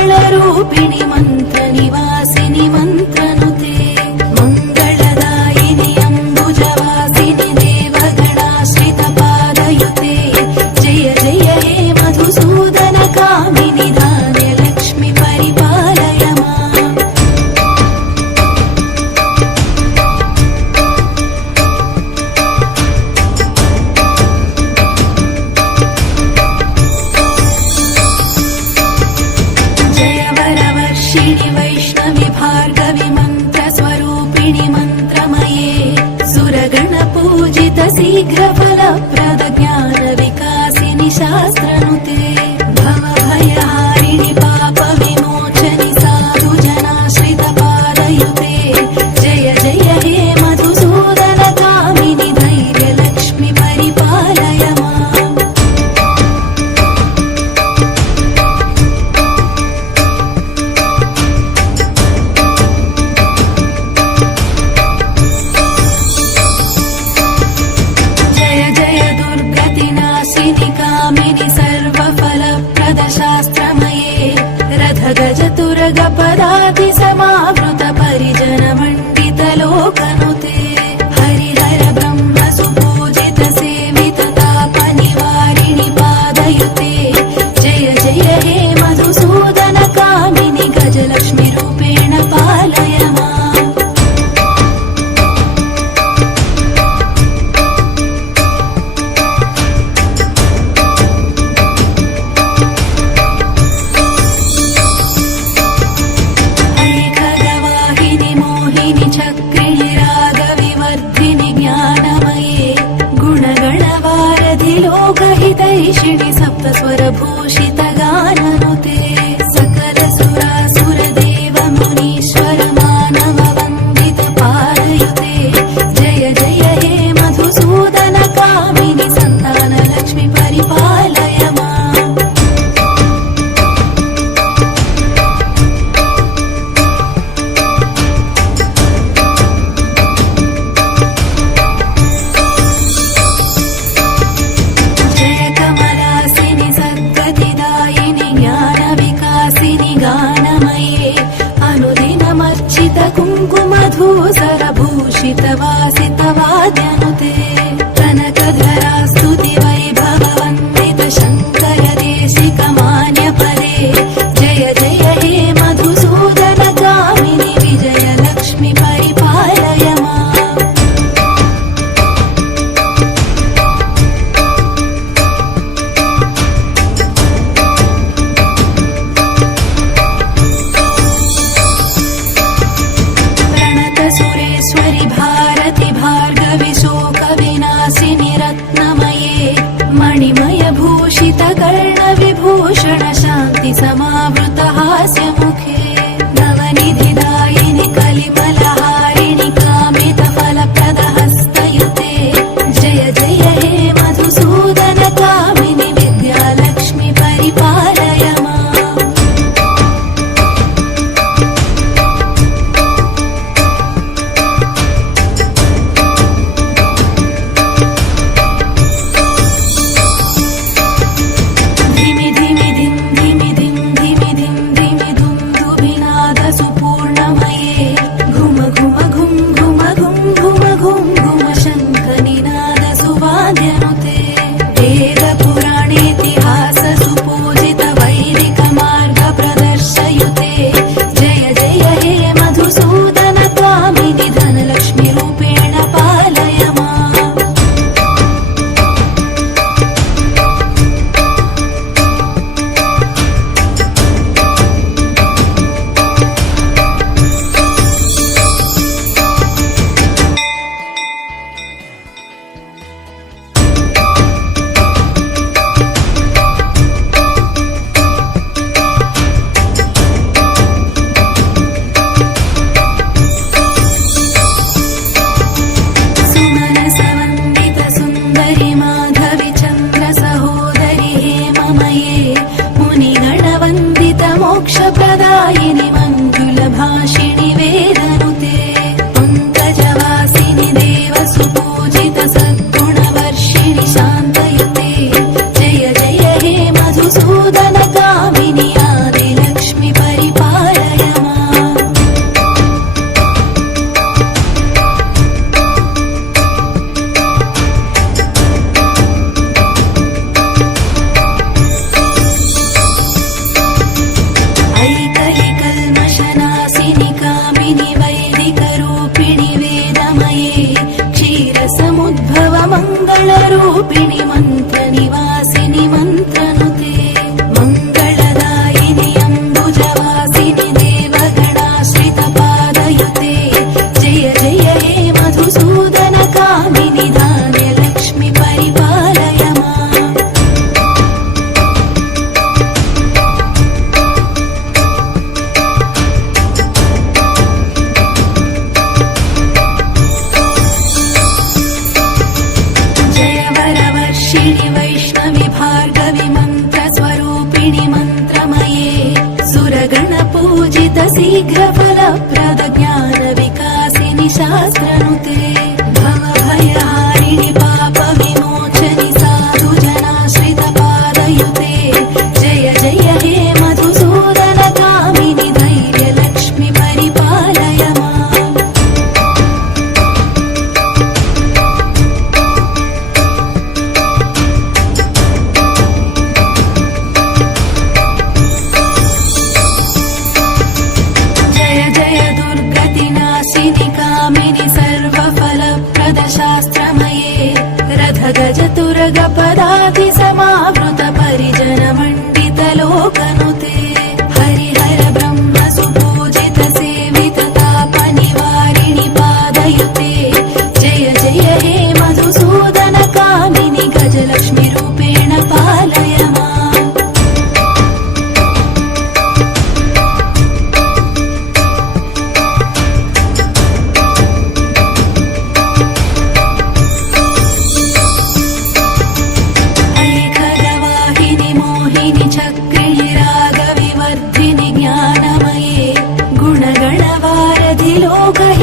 मंगलरूपिणि मन्त्रनिवासिनि मन्त्रनुते मंगलदायिनि अम्बुजवासिनि देवगणाश्रितपादयुते जय जय हे मधुसूदन कामिनि धान्यलक्ष्मि परिपालय माम्। वैष्णवि भार्गवि मन्त्रस्वरूपिणि मन्त्रमये सुरगणपूजित शीघ्रफलप्रद ज्ञानविकासिनि शास्त्रनुते भवभयहारिणि पापविमोचनि साधुजनाश्रितपादयुते जय जय हे मधुसूदन कामिनि धैर्यलक्ष्मि परिपालय माम्। कामिनि सर्वफलप्रद शास्त्रमये रथगजतुरगपदाति समावृत परिजन मण्डित लोकनुते हरिहर ब्रह्म सुपूजित सेवित तापनिवारिणि पादयुते जय जय हे मधुसूदन कामिनि गजलक्ष्मि रूपेण पालय माम्। चक्रिणि रागविवर्धिनि ज्ञानमये गुणगणवारधि लोकहितैषिणि सप्तस्वरभूषित गाननुते सकलसुरासुरदेव मुनीश्वर मानव वन्दित पादयुते जय जय हे मधुसूदन कामिनि सन्तानलक्ष्मि परिपालय माम्। गानमये अनुदिनमर्चित कुङ्कुमधूसरभूषित वासित वाद्यनुते कनकधरा स्तुति वैभव वन्दित शङ्कर देशिक मान्यपरे जय जय हे मधुसूदन कामिनि विजयलक्ष्मि परिपालय माम्। सुरेश्वरि भारति भार्गवि शोकविनाशिनि रत्नमये मणिमय भूषित कर्णविभूषण शान्ति समावृत हास्यमुखे नवनिधिदायिनि कलिमलहारिणि कामित फलप्रद हस्तयुते जय जय हे मधुसूदन कामिनि विद्यालक्ष्मि परिपालय माम्। मोक्षप्रदायिनि मङ्गलभाषिणि वेदनुते पङ्कजवासिनि देवसुपूजित सद्गुणवर्षिणि शान्तयुते जय जय हे मधुसूदन कामिनि आदिलक्ष्मि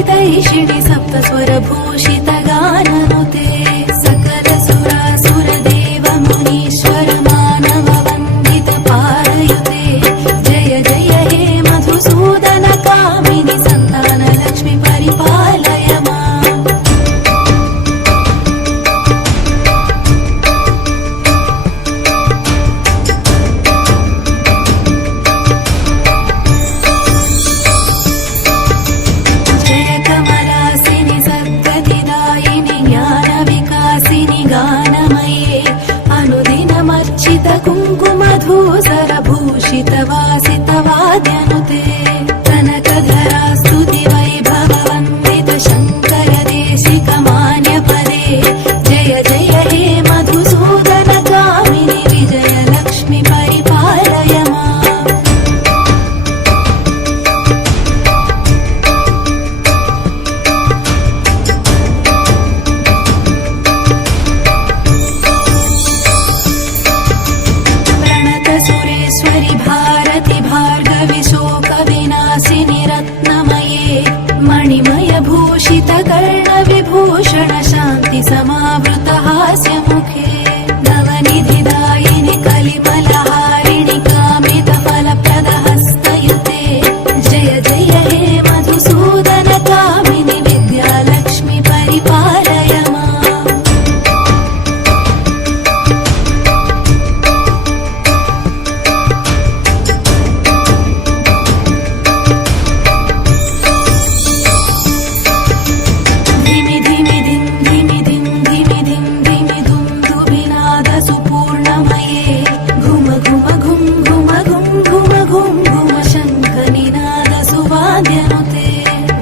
सद्गुणवर्धितैषिणि सप्तस्वरभूषितगाननुते सकलसुरासुरदेव मुनीश्वर मानववन्दित पारयुते जय जय हे मधुसूदन कामिनि सन्तानलक्ष्मि परिपालय माम्। जय कमलासिनि सद्गतिदायिनि ज्ञानविकासिनि गानमये अनुदिनमर्चित कुङ्कुमधूसरभूषितवासितवाद्यनुते कनकधरा स्तुति वैभववन्दित शङ्कर देशिकमान्यपदे जय जय हे मधुसूदन कामिनि विजयलक्ष्मि परिपालय माम्। प्रणतसुरेश्वरि भारति भार्गवि शोकविनाशिनि रत्नमये मणिमयभूषितकर्णविभूषण शान्ति समावृत हास्यमुखे नवनिधिदायिनि कलिमलहारिणि कामितफलप्रदहस्तयुते जय जय हे मधुसूदन कामिनि विद्यालक्ष्मि परिपालय माम्। धिमि धिमि धिं धिमि धिं धिमि धिं धिमि धुं धुभिनादसुपूर्णमये घुम घुम घुं घुम घुं घुम घुं घुम शङ्खनिनादसुवाद्यनुते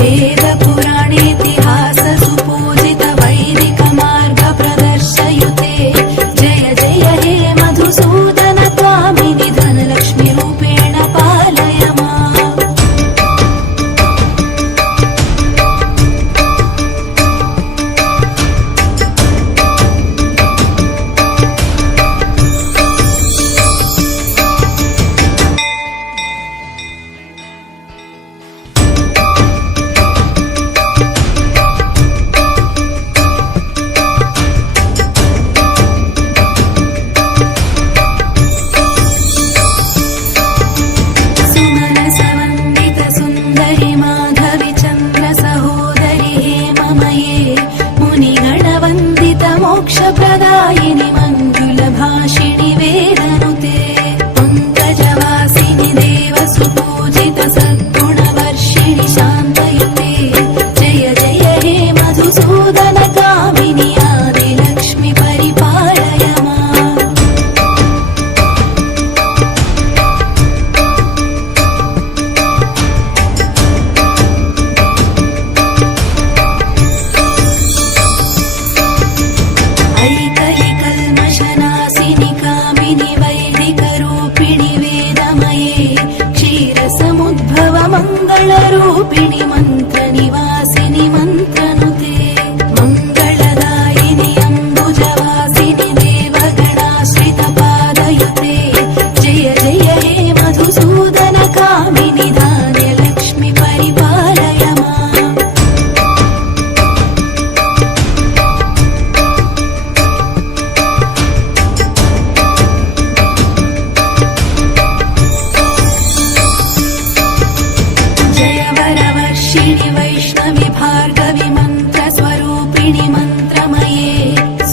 वेदपुराणेतिहाससुपूजित वैदिकमार्गप्रदर्शयुते जय जय हे मधुसूदन कामिनि धनलक्ष्मि रूपेण पालय माम्। सुमनसवन्दित सुन्दरि माधवि चन्द्र सहोदरि हेममये मुनिगणवन्दित मोक्षप्रदायिनि मङ्गलभाषिणि वेदनुते पङ्कजवासिनि देवसुपूजित सद्गुणवर्षिणि शान्तयुते जय जय हे मधुसूदन कामिनि आदिलक्ष्मि परिपालय माम्। ऐकैकल्मषनाशिनि कामिनि वैदिकरूपिणि वेदमये क्षीरसमुद्भव मङ्गलरूपिणि मन्त्रनिवासिनि मन्त्रनुते मङ्गलदायिनि अम्बुजवासिनि देवगणाश्रितपादयुते जय जय हे मधुसूदन कामिनि धान्यलक्ष्मि परिपालय माम्। जय वरवर्षिणि वैष्णवि भार्गवि मन्त्रस्वरूपिणि मन्त्रमये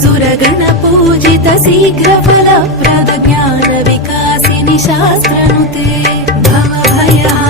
सुरगणपूजित शीघ्रफलप्रद ज्ञानविकासिनि शास्त्रनुते भवभयहा